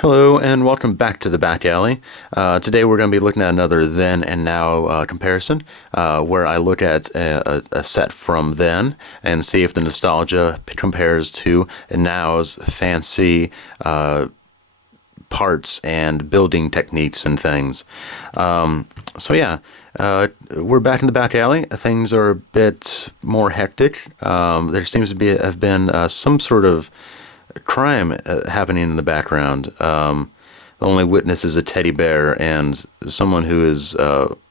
Hello and welcome back to the Back Alley. Today we're going to be looking at another then and now comparison, where I look at a set from then and see if the nostalgia compares to now's fancy parts and building techniques and things. We're back in the back alley. Things are a bit more hectic. There seems to have been some sort of crime happening in the background. The only witness is a teddy bear and someone who is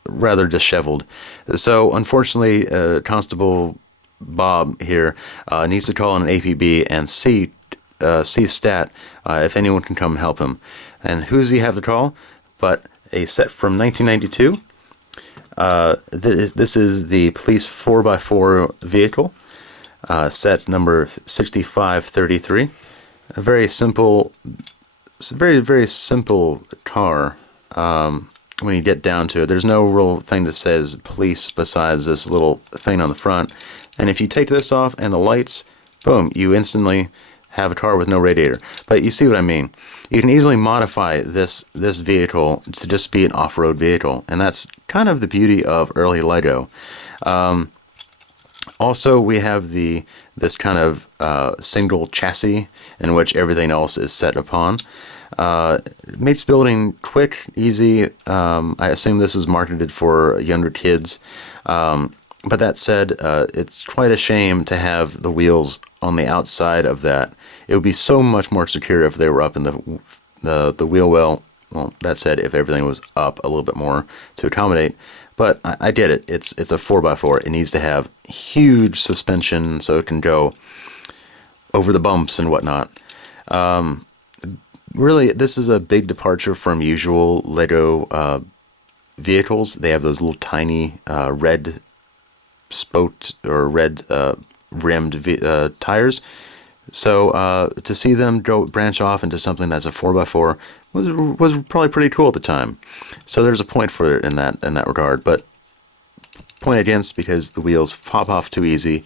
rather disheveled. So, unfortunately, Constable Bob here needs to call in an APB and see stat if anyone can come and help him. And who does he have to call? But a set from 1992. This is the police 4x4 vehicle, set number 6533. A very simple, very simple car. When you get down to it, there's no real thing that says police besides this little thing on the front. And if you take this off and the lights, boom, you instantly have a car with no radiator. But you see what I mean. You can easily modify this vehicle to just be an off-road vehicle, and that's kind of the beauty of early Lego. Also, we have this kind of single chassis in which everything else is set upon. It makes building quick, easy. I assume this was marketed for younger kids. But that said, it's quite a shame to have the wheels on the outside of that. It would be so much more secure if they were up in the wheel well. Well, that said, if everything was up a little bit more to accommodate. But I get it. It's a 4x4. It needs to have huge suspension so it can go over the bumps and whatnot. Really, this is a big departure from usual Lego vehicles. They have those little tiny red spoked or red rimmed tires. So to see them branch off into something that's a 4x4 was probably pretty cool at the time. So there's a point for it in that regard, but point against because the wheels pop off too easy,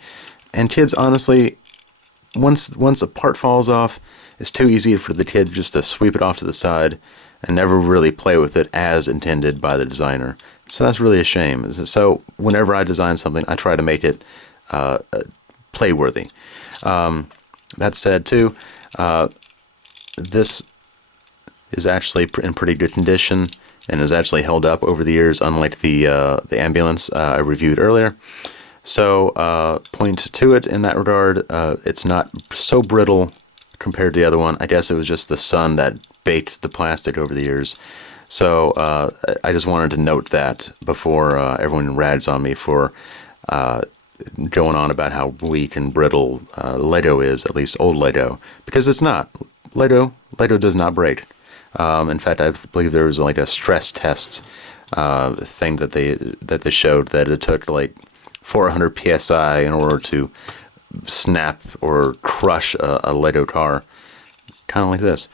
and kids honestly, once a part falls off, it's too easy for the kid just to sweep it off to the side and never really play with it as intended by the designer. So that's really a shame. So whenever I design something, I try to make it playworthy. That said, too, this is actually in pretty good condition and has actually held up over the years, unlike the ambulance I reviewed earlier. So, point to it in that regard, it's not so brittle compared to the other one. I guess it was just the sun that baked the plastic over the years. So, I just wanted to note that before everyone rags on me for going on about how weak and brittle Lego is, at least old Lego, because it's not. Lego does not break. In fact, I believe there was like a stress test thing that they showed that it took like 400 psi in order to snap or crush a Lego car, kind of like this.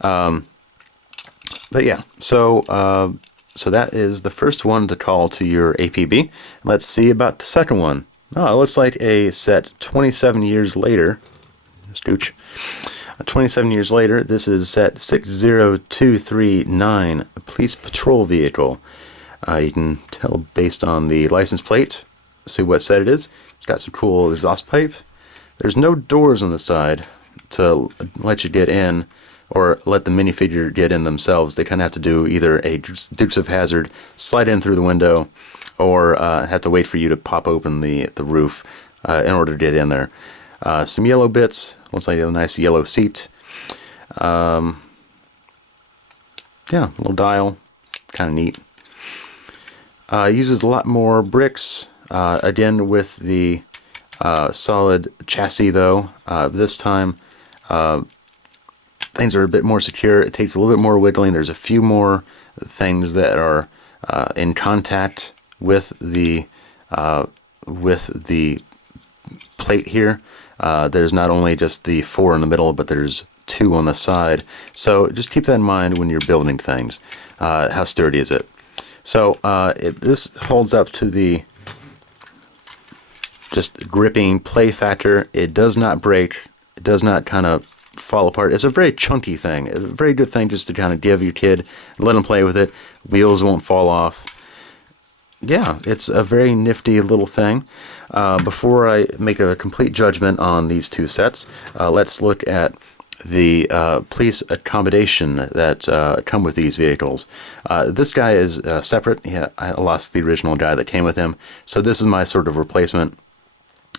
But yeah, so that is the first one to call to your APB. Let's see about the second one. Oh, it looks like a set 27 years later. Scooch. 27 years later, this is set 60239, a police patrol vehicle. You can tell based on the license plate, see what set it is. It's got some cool exhaust pipes. There's no doors on the side to let you get in or let the minifigure get in themselves. They kind of have to do either a Dukes of Hazzard, slide in through the window, or have to wait for you to pop open the roof in order to get in there. Some yellow bits. Looks like a nice yellow seat. Yeah, a little dial. Kind of neat. Uses a lot more bricks. Again, with the solid chassis, though. This time, things are a bit more secure. It takes a little bit more wiggling. There's a few more things that are in contact with the plate here. There's not only just the 4 in the middle, but there's 2 on the side. So just keep that in mind when you're building things. How sturdy is it? So this holds up to the just gripping play factor. It does not break. It does not kind of fall apart. It's a very chunky thing. It's a very good thing just to kind of give your kid, let him play with it. Wheels won't fall off. Yeah, it's a very nifty little thing. Before I make a complete judgment on these two sets, let's look at the police accommodation that come with these vehicles. This guy is separate. Yeah, I lost the original guy that came with him, so this is my sort of replacement.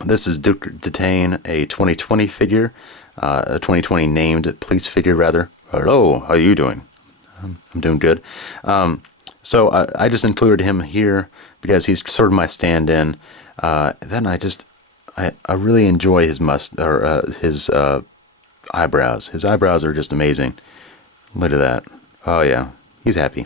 This is Duke Detain, a 2020 figure, a 2020 named police figure, rather. Hello, how are you doing? I'm doing good. So I just included him here because he's sort of my stand-in. Then I really enjoy his his eyebrows. His eyebrows are just amazing. Look at that. Oh yeah, he's happy.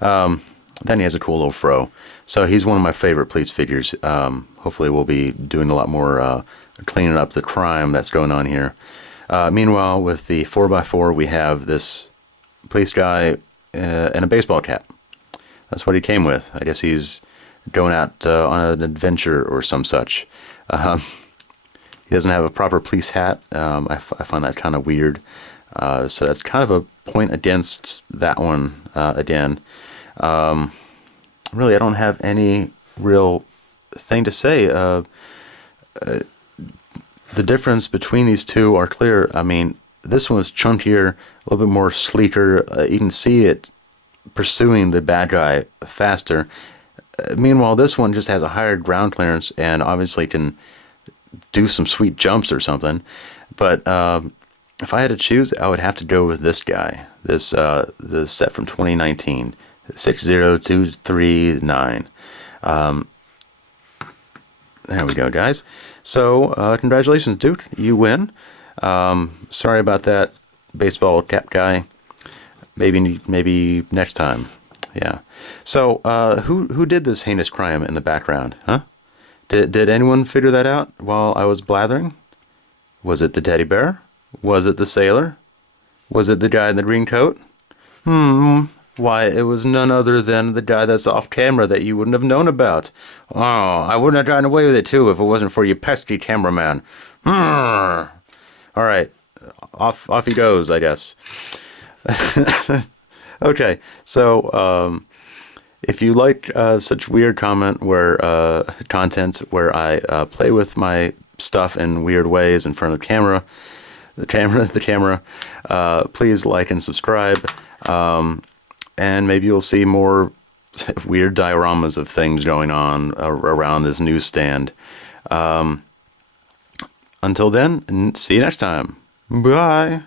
Then he has a cool little fro. So he's one of my favorite police figures. Hopefully we'll be doing a lot more cleaning up the crime that's going on here. Meanwhile, with the 4x4, we have this police guy in a baseball cap. That's what he came with. I guess he's going out on an adventure or some such. He doesn't have a proper police hat. I find that kind of weird. So that's kind of a point against that one again. Really, I don't have any real thing to say. The difference between these two are clear. I mean, this one is chunkier, a little bit more sleeker. You can see it pursuing the bad guy faster. Meanwhile, this one just has a higher ground clearance and obviously can do some sweet jumps or something. But if I had to choose, I would have to go with this guy. This the set from 2019, 60239. There we go, guys. So congratulations, Duke. You win. Sorry about that baseball cap guy. Maybe next time. Yeah. So who did this heinous crime in the background? Huh? Did anyone figure that out while I was blathering? Was it the teddy bear? Was it the sailor? Was it the guy in the green coat? Why, it was none other than the guy that's off camera that you wouldn't have known about. Oh, I wouldn't have gotten away with it too if it wasn't for you pesky cameraman. All right, off he goes, I guess. Okay, so if you like such weird content where I play with my stuff in weird ways in front of the camera, please like and subscribe, and maybe you'll see more weird dioramas of things going on around this newsstand. Until then, see you next time. Bye.